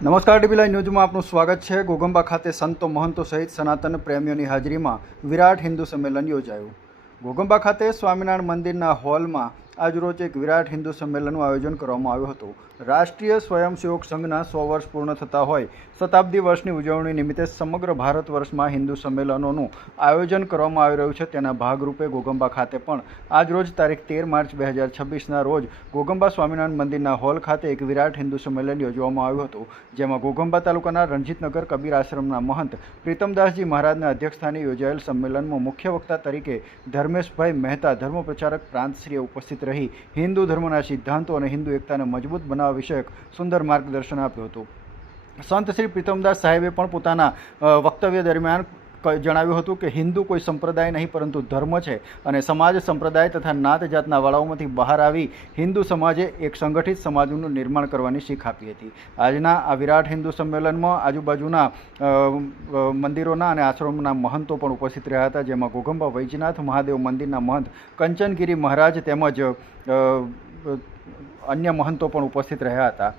નમસ્કાર dB live ન્યૂઝમાં આપનું સ્વાગત છે। ઘોઘંબા ખાતે સંતો મહંતો સહિત સનાતન પ્રેમીઓની હાજરીમાં વિરાટ હિન્દુ સંમેલન યોજાયું। ઘોઘંબા ખાતે સ્વામિનારાયણ મંદિરના હોલમાં આજરોજ એક વિરાટ હિન્દુ સંમેલનનું આયોજન કરવામાં આવ્યું હતું। રાષ્ટ્રીય સ્વયંસેવક સંઘના 100 વર્ષ પૂર્ણ થતા હોય શતાબ્દી વર્ષની ઉજવણી નિમિત્તે સમગ્ર ભારત વર્ષમાં હિન્દુ સંમેલનોનું આયોજન કરવામાં આવી રહ્યું છે। તેના ભાગરૂપે ઘોઘંબા ખાતે પણ આજરોજ તારીખ 13 માર્ચ 2026ના રોજ ઘોઘંબા સ્વામિનારાયણ મંદિરના હોલ ખાતે એક વિરાટ હિન્દુ સંમેલન યોજવામાં આવ્યું હતું, જેમાં ઘોઘંબા તાલુકાના રણજીતનગર કબીર આશ્રમના મહંત પ્રીતમદાસજી મહારાજના અધ્યક્ષસ્થાને યોજાયેલ સંમેલનમાં મુખ્ય વક્તા તરીકે ધર્મેશભાઈ મહેતા ધર્મ પ્રચારક પ્રાંતશ્રીએ ઉપસ્થિત રહી હિન્દુ ધર્મના સિદ્ધાંતો અને હિન્દુ એકતાને મજબૂત બનાવવા વિષયક સુંદર માર્ગદર્શન આપ્યું હતું। સંત શ્રી પ્રીતમદાસ સાહેબે પણ પોતાના વક્તવ્ય દરમિયાન જણાવ્યું હતું કે હિન્દુ કોઈ સંપ્રદાય નહીં પરંતુ ધર્મ છે અને સમાજ સંપ્રદાય તથા નાત જાતના વાળાઓમાંથી બહાર આવી હિન્દુ સમાજે એક સંગઠિત સમાજનું નિર્માણ કરવાની શીખ આપી હતી। આજના આ વિરાટ હિન્દુ સંમેલનમાં આજુબાજુના મંદિરોના અને આશ્રમના મહંતો પણ ઉપસ્થિત રહ્યા હતા, જેમાં ઘોઘંબા વૈજનાથ મહાદેવ મંદિરના મહંત કંચનગીરી મહારાજ તેમજ અન્ય મહંતો પણ ઉપસ્થિત રહ્યા હતા।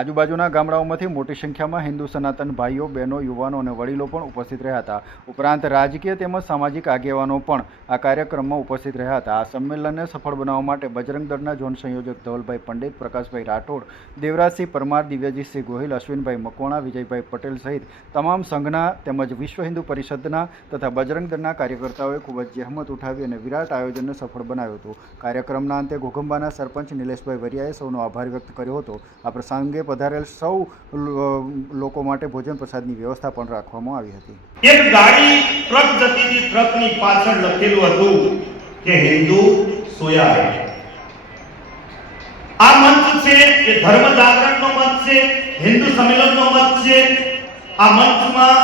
આજુબાજુના ગામડાઓમાંથી મોટી સંખ્યામાં હિન્દુ સનાતન ભાઈઓ, બહેનો, યુવાનો અને વડીલો પણ ઉપસ્થિત રહ્યા હતા। ઉપરાંત રાજકીય તેમજ સામાજિક આગેવાનો પણ આ કાર્યક્રમમાં ઉપસ્થિત રહ્યા હતા। આ સંમેલનને સફળ બનાવવા માટે બજરંગ દળના ઝોન સંયોજક ધવલભાઈ પંડિત, પ્રકાશભાઈ રાઠોડ, દેવરાજસિંહ પરમાર, દિવ્યજીતસિંહ ગોહિલ, અશ્વિનભાઈ મકવાણા, વિજયભાઈ પટેલ સહિત તમામ સંઘના તેમજ વિશ્વ હિન્દુ પરિષદના તથા બજરંગ દળના કાર્યકર્તાઓએ ખૂબ જ જહેમત ઉઠાવી અને વિરાટ આયોજનને સફળ બનાવ્યું હતું। કાર્યક્રમના અંતે ઘોઘંબાના સરપંચ નિલેશભાઈ વરિયાએ સૌનો આભાર વ્યક્ત કર્યો હતો। આ પ્રસંગે પધારેલ સૌ લોકો માટે ભોજન પ્રસાદની વ્યવસ્થા પણ રાખવામાં આવી હતી। એક ગાડી ટ્રક જતી હતી, ટ્રકની પાછળ લખેલું હતું કે હિન્દુ સોયા હૈ। આ મંચ છે એ ધર્મ જાગરણનો મંચ છે, હિન્દુ સંમેલનનો મંચ છે। આ મંચમાં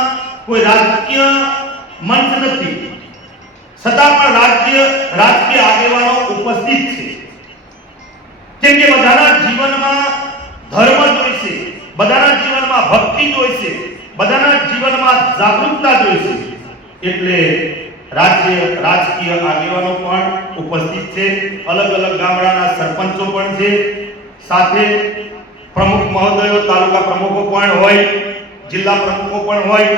કોઈ રાજકીય મંચ નથી, છતાં પણ રાજકીય આગેવાનો ઉપસ્થિત છે, કેમ કે બધાના જીવનમાં ધર્મ જોઈશે, બધાના જીવનમાં ભક્તિ જોઈશે, બધાના જીવનમાં જાગૃતતા જોઈશે, એટલે રાજકીય આગેવાનો પણ ઉપસ્થિત છે, અલગ અલગ ગામડાના સરપંચો પણ છે, સાથે પ્રમુખ મહોદયો, તાલુકા પ્રમુખો પણ હોય, જિલ્લા પ્રમુખો પણ હોય,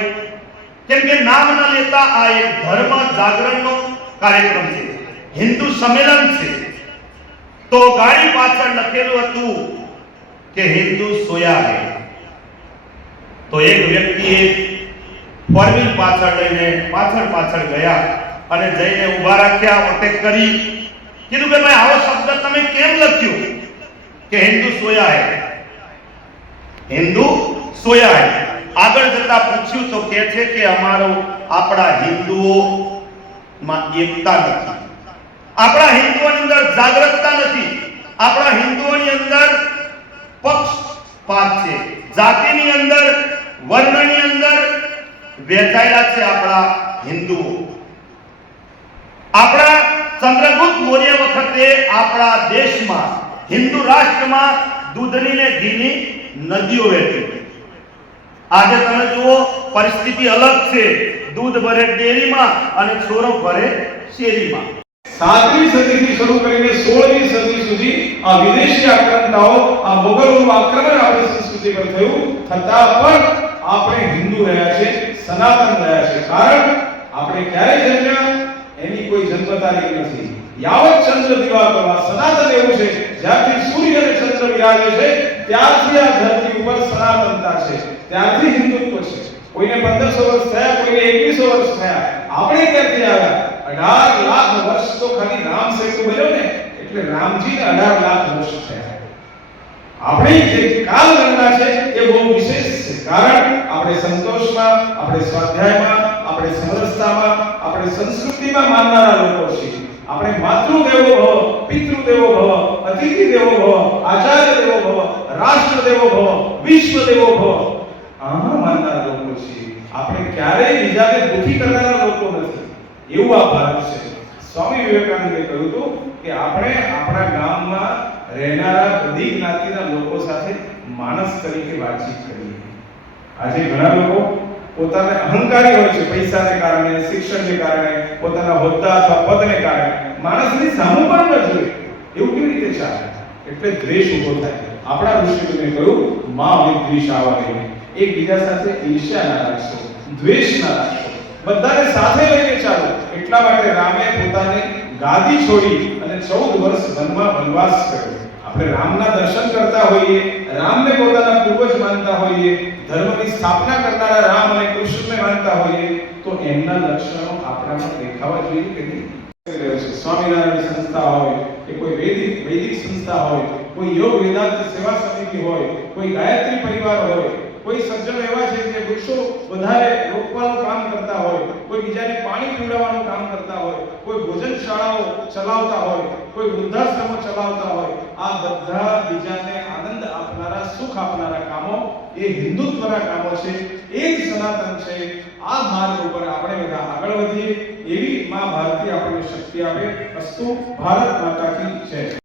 કેમ કે નામ ન લેતા આ એક ધર્મ જાગરણનો કાર્યક્રમ છે, હિન્દુ સંમેલન છે। તો ગાડી પાછળ લખેલું હતું કે હિન્દુ સોયા હૈ, તો એક વ્યક્તિએ ફોરવ્હીલ પાછળ લઈને પાછળ ગયા અને જઈને ઊભા રાખ્યા, અટેક કરી, કીધું કે ભાઈ આવો શબ્દ તમે કેમ લખ્યો કે હિન્દુ સોયા હૈ, હિન્દુ સોયા હૈ। આગળ જતા પૂછ્યું તો કહે છે કે આપણા હિન્દુઓમાં એકતા નથી, આપણા હિન્દુઓની અંદર જાગૃતતા નથી, આપણા હિન્દુઓની અંદર પક્ષપાત છે, જાતિની અંદર, વર્ણની અંદર વહેંચાયેલા છે આપણા હિન્દુઓ। આપણા ચંદ્રગુપ્ત મૌર્ય વખતે આપણા દેશમાં, હિન્દુ રાષ્ટ્રમાં દૂધની ને ઘીની નદીઓ વહેતી। આજે તમે જુઓ પરિસ્થિતિ અલગ છે, દૂધ ભરે ડેરીમાં અને છોરો ભરે શેરીમાં। 7મી સદીથી શરૂ કરીને 16મી સદી સુધી આ વિદેશી આક્રમણતાઓ, આ મોગલોનું આક્રમણ આપણી સંસ્કૃતિ પર થયું, છતાં પણ આપણે હિન્દુ રહ્યા છે, સનાતન રહ્યા છે, કારણ આપણે ક્યારે જન્મ્યા એની કોઈ જન્મ તારીખ નથી। યાવત ચંદ્ર દિવાકર સનાતન એવું છે, જ્યારથી સૂર્ય અને ચંદ્ર વિરાજે છે ત્યારથી આ ધરતી ઉપર સનાતનતા છે, ત્યારથી હિન્દુત્વ છે। કોઈને 1500 વર્ષ થયા, કોઈને 2100 વર્ષ થયા, આપણે ક્યાંથી આવ્યા? 18 લાખ વર્ષ તો ખાલી રામ સેતુ બન્યો ને એટલે રામજીને 18 લાખ વર્ષ થયા। આપણી જે કાલ ગણના છે એ બહુ વિશેષ છે, કારણ આપણે સંતોષમાં, આપણે સ્વાધ્યાયમાં, આપણે સમરસતામાં, આપણે સંસ્કૃતિમાં માનનારા લોકો છીએ। આપણે માતૃદેવો ભવ, પિતૃદેવો ભવ, અતિથિ દેવો ભવ, આચાર્ય દેવો ભવ, રાષ્ટ્ર દેવો ભવ, વિશ્વ દેવો ભવ આમાં માનનારા લોકો છીએ। આપણે ક્યારેય બીજાને દુખી કરનારા લોકો નથી, એવું આ ભારત છે। સ્વામી વિવેકાનંદે કહ્યું હતું કે આપણે આપણા ગામમાં રહેનારા બધી જ્ઞાતિના લોકો સાથે માણસ તરીકે વાતચીત કરીએ। આજે ઘણા લોકો પોતાને અહંકારી હોય છે, પૈસાને કારણે, શિક્ષણને કારણે, પોતાના હોદ્દા અથવા પદને કારણે માણસની સામું પણ ન જોઈએ, એવું કેવી રીતે ચાલે? એટલે દ્વેષ ઉભો થાય। આપણા ઋષિઓને કહ્યું માં વિદ્વિષાવહે, એકબીજા સાથે ઈર્ષ્યા ના રાખશો, દ્વેષ ના રાખશો, બધાને સાથે લઈને ચાલો. એટલા માટે રામે પોતાની ગાદી છોડી અને 14 વર્ષ વનવાસ કર્યો. આપણે રામના દર્શન કરતા હોઈએ, રામને પોતાના પૂર્વજ માનતા હોઈએ, ધર્મની સ્થાપના કરનારા રામ અને કૃષ્ણને માનતા હોઈએ, તો એમના લક્ષણો આપણામાં દેખાવા જોઈએ કે નહીં? સ્વામિનારાયણ સંસ્થા હોય કે કોઈ વૈદિક સંસ્થા હોય, કોઈ યોગ વેદાંત સેવા સમિતિ હોય, કોઈ ગાયત્રી પરિવાર હોય, કોઈ સજ્જનો એવા છે જે વૃક્ષો વધારે રોપવાનું કામ કરતા હોય, કોઈ બીજાને પાણી પીવડાવવાનું કામ કરતા હોય, કોઈ ભોજન શાળાઓ ચલાવતા હોય, કોઈ વૃદ્ધાશ્રમો ચલાવતા હોય, આ બધા બીજાને આનંદ આપનારા, સુખ આપનારા કામો એ હિન્દુત્વના કામો છે. એ જ સનાતન છે. આ માર્ગ ઉપર આપણે બધા આગળ વધીએ એવી માં ભારતી આપણને શક્તિ આપે. અસ્તુ. ભારત માતા કી જય.